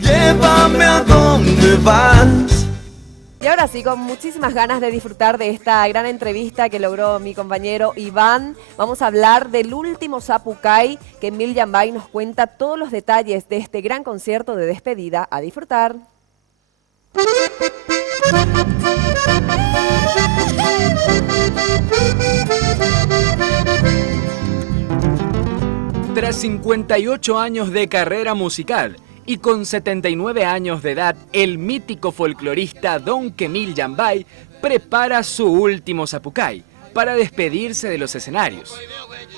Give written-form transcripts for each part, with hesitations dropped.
Llévame a donde vas. Y ahora sí, con muchísimas ganas de disfrutar de esta gran entrevista que logró mi compañero Iván, vamos a hablar del último Zapucay, que Emil Yambay nos cuenta todos los detalles de este gran concierto de despedida. A disfrutar. Tras 58 años de carrera musical y con 79 años de edad, el mítico folclorista Don Emil Yambay prepara su último Zapucay para despedirse de los escenarios.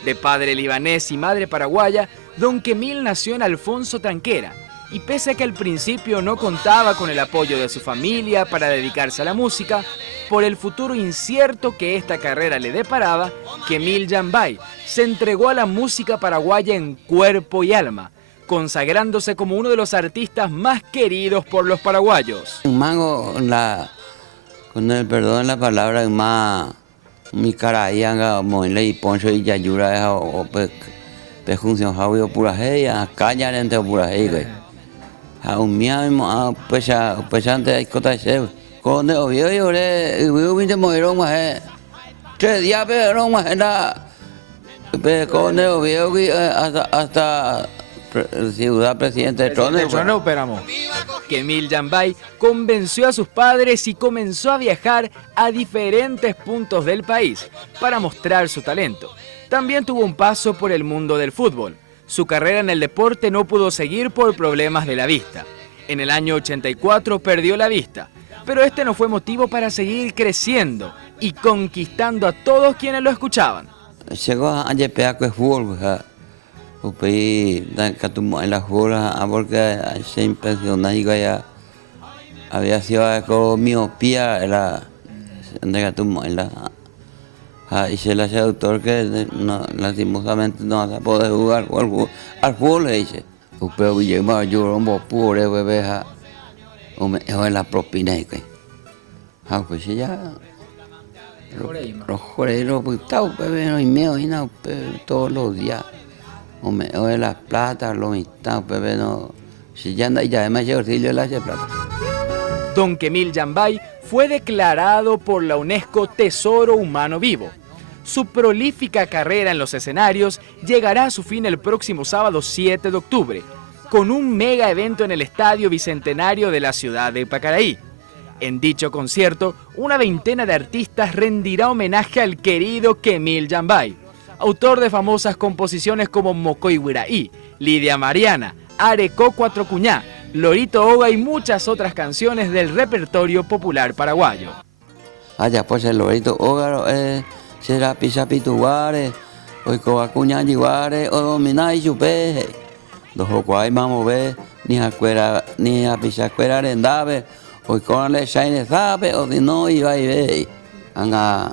De padre libanés y madre paraguaya, Don Emil nació en Alfonso Tranquera y pese a que al principio no contaba con el apoyo de su familia para dedicarse a la música, por el futuro incierto que esta carrera le deparaba, Emil Yambay se entregó a la música paraguaya en cuerpo y alma, consagrándose como uno de los artistas más queridos por los paraguayos. Mango, con el perdón de la palabra, más mi cara ahí anga moile y poncho y yayura o junción javi o pura hey a caña entre pura hey a un miamo a pesante hay cota chef con el obvio yo le vine morir más 3 días pero más nada con el obvio hasta ciudad presidente de Trono operamos. Emil Yambay convenció a sus padres y comenzó a viajar a diferentes puntos del país para mostrar su talento. También tuvo un paso por el mundo del fútbol. Su carrera en el deporte no pudo seguir por problemas de la vista. En el año 84 perdió la vista, pero este no fue motivo para seguir creciendo y conquistando a todos quienes lo escuchaban. Llegó a llegar con el fútbol, en las bolas, porque se impresionó y ya había sido con miopía, era y se le hace autor que lastimosamente no va a poder jugar al fútbol, dice. Pero yo me lloro un poco, pobre bebé, o me en la propina, pues ya. Los joreros, pues está, bebé, y me oína todos los días. O me oye las plata, los instantes, bebé, no. Si ya anda, ya me llevo el la plata. Don Emil Yambay fue declarado por la UNESCO Tesoro Humano Vivo. Su prolífica carrera en los escenarios llegará a su fin el próximo sábado 7 de octubre, con un mega evento en el Estadio Bicentenario de la ciudad de Pacaraí. En dicho concierto, una veintena de artistas rendirá homenaje al querido Emil Yambay, autor de famosas composiciones como Mocoy Huiraí, Lidia Mariana, Arecó Cuatro Cuñá, Lorito Oga y muchas otras canciones del repertorio popular paraguayo. Allá pues el Lorito Oga será Pisapituare, Oico Acuña Yiguare, o Domina y Chupe, los Ocuay Mamove, ni a Pisacuera Arendave, Oico Le Shaine Zabe, o si no iba y ve. Anga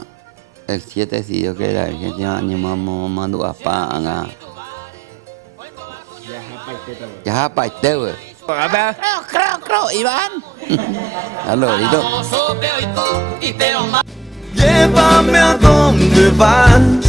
el 7 si Dios quiera, que ya ni mamá mando a pa, anga. Ya paite, güey. Creo, Iván. Aló, Llévame a donde vas.